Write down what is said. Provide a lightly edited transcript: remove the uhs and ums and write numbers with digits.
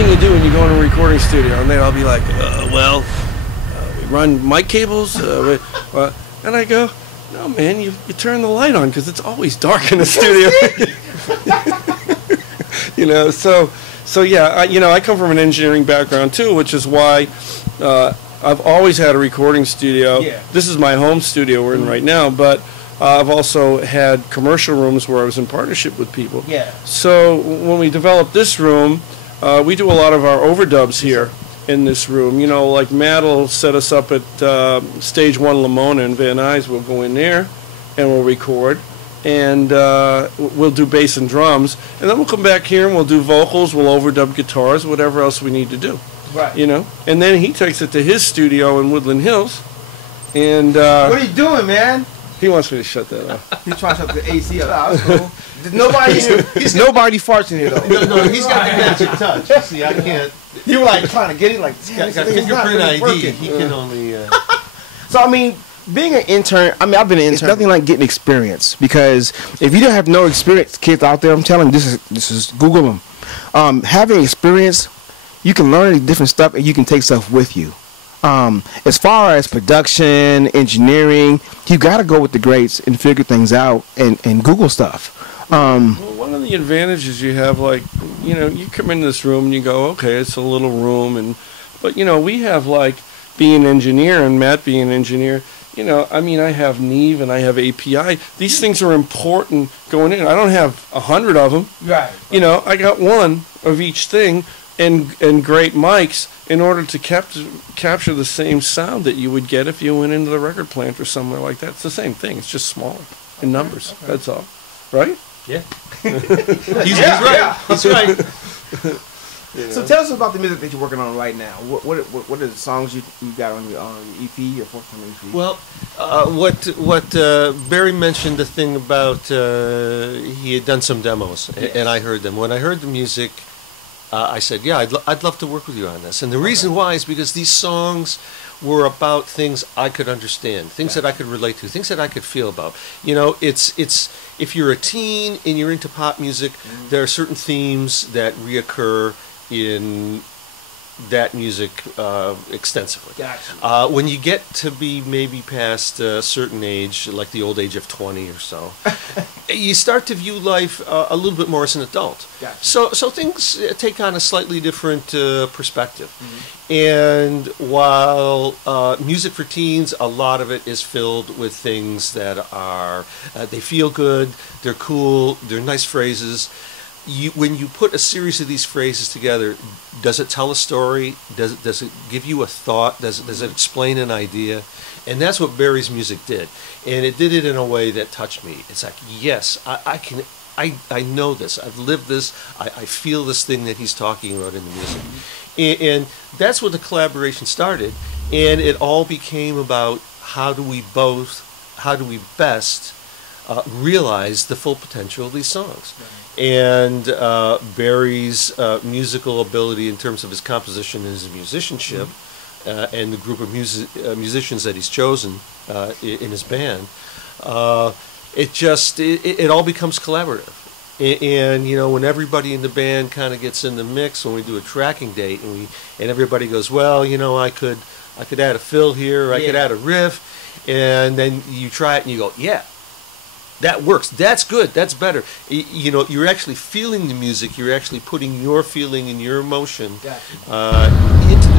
thing you do when you go in a recording studio? And they'd all be like, well, we run mic cables. And I go, no, man, you turn the light on because it's always dark in the studio. You know, so yeah, I come from an engineering background too, which is why I've always had a recording studio. Yeah. This is my home studio we're in right now, but I've also had commercial rooms where I was in partnership with people. Yeah. So when we developed this room, we do a lot of our overdubs here in this room. You know, like Matt will set us up at Stage 1 Lamona and Van Nuys. We'll go in there and we'll record. And we'll do bass and drums. And then we'll come back here and we'll do vocals, we'll overdub guitars, whatever else we need to do. Right. You know? And then he takes it to his studio in Woodland Hills. And what are you doing, man? He wants me to shut that off. He's trying to shut the AC off. That's cool. Nobody farts in here, though. No, he's got the magic touch. See, I can't. You were like trying to get it, like, got fingerprint ID. Working. He can only. So, I mean, being an intern, I mean, I've been an intern. It's nothing like getting experience, because if you don't have no experience, kids out there, I'm telling you, this is Google them. Having experience, you can learn different stuff and you can take stuff with you. As far as production, engineering, you got to go with the greats and figure things out and Google stuff. Well, one of the advantages you have, like, you know, you come into this room and you go, okay, it's a little room, but you know, we have, like, being an engineer and Matt being an engineer. You know, I mean, I have Neve and I have API. These things are important going in. I don't have 100 of them. Right. You know, I got one of each thing and great mics in order to capture the same sound that you would get if you went into the record plant or somewhere like that. It's the same thing. It's just smaller in numbers. Okay. That's all. Right? Yeah. He's right. Yeah. He's right. You know. So tell us about the music that you're working on right now. What are the songs you got on your EP, your forthcoming EP? Well, what Barry mentioned, the thing about he had done some demos, yes. And I heard them. When I heard the music, I said, yeah, I'd love to work with you on this. And the reason why is because these songs were about things I could understand, things that I could relate to, things that I could feel about. You know, it's if you're a teen and you're into pop music, there are certain themes that reoccur in that music extensively. Gotcha. When you get to be maybe past a certain age, like the old age of 20 or so, you start to view life a little bit more as an adult. Gotcha. So things take on a slightly different perspective. Mm-hmm. And while music for teens, a lot of it is filled with things that are, they feel good, they're cool, they're nice phrases. When you put a series of these phrases together, does it tell a story? Does it give you a thought? Does it explain an idea? And that's what Barry's music did, and it did it in a way that touched me. It's like, yes, I know this. I've lived this. I feel this thing that he's talking about in the music, and that's where the collaboration started. And it all became about how do we best realize the full potential of these songs. Right. And Barry's musical ability in terms of his composition and his musicianship, and the group of musicians that he's chosen in his band, it all becomes collaborative. And you know, when everybody in the band kind of gets in the mix, when we do a tracking date, and everybody goes, well, you know, I could add a fill here, or I could add a riff, and then you try it and you go, yeah. That works. That's good. That's better. You know, you're actually feeling the music. You're actually putting your feeling and your emotion into